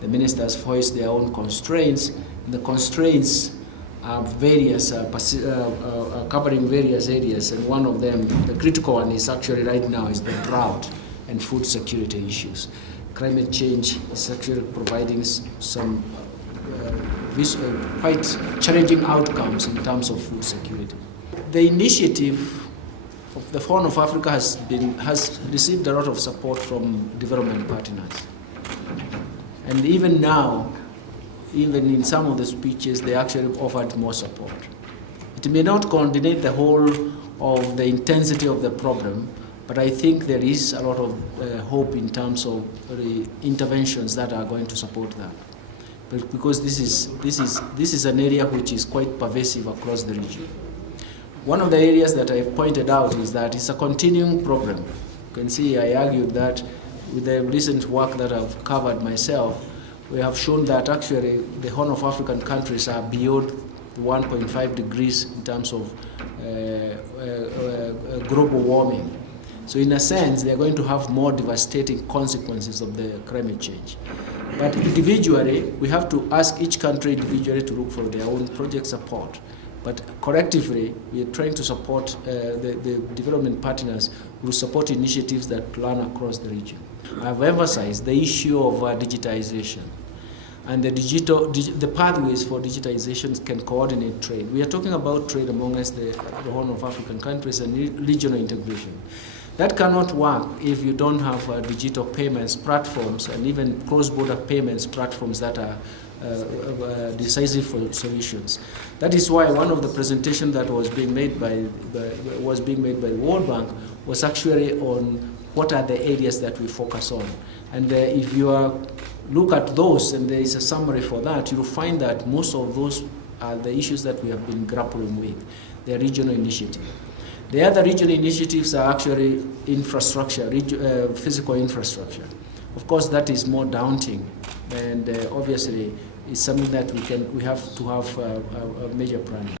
The ministers voice their own constraints. The constraints are various, covering various areas, and one of them, the critical one, is actually right now is the drought and food security issues. Climate change is actually providing some quite challenging outcomes in terms of food security. The initiative of the Horn of Africa has received a lot of support from development partners. And even now, even in some of the speeches, they actually offered more support. It may not coordinate the whole of the intensity of the problem, but I think there is a lot of hope in terms of the interventions that are going to support that. But because this is an area which is quite pervasive across the region. One of the areas that I've pointed out is that it's a continuing problem. You can see I argued that with the recent work that I've covered myself, we have shown that actually the Horn of African countries are beyond 1.5 degrees in terms of global warming. So in a sense, they're going to have more devastating consequences of the climate change. But individually, we have to ask each country individually to look for their own project support. But collectively, we are trying to support the development partners who support initiatives that run across the region. I've emphasized the issue of digitization. And the pathways for digitization can coordinate trade. We are talking about trade amongst the Horn of African countries and regional integration. That cannot work if you don't have digital payments platforms and even cross-border payments platforms that are decisive for solutions. That is why one of the presentations that was being made by the World Bank was actually on what are the areas that we focus on. And if you look at those, and there is a summary for that, you'll find that most of those are the issues that we have been grappling with. They are regional initiatives. The other regional initiatives are actually infrastructure, physical infrastructure. Of course, that is more daunting, and obviously, it's something that we have to have a major plan.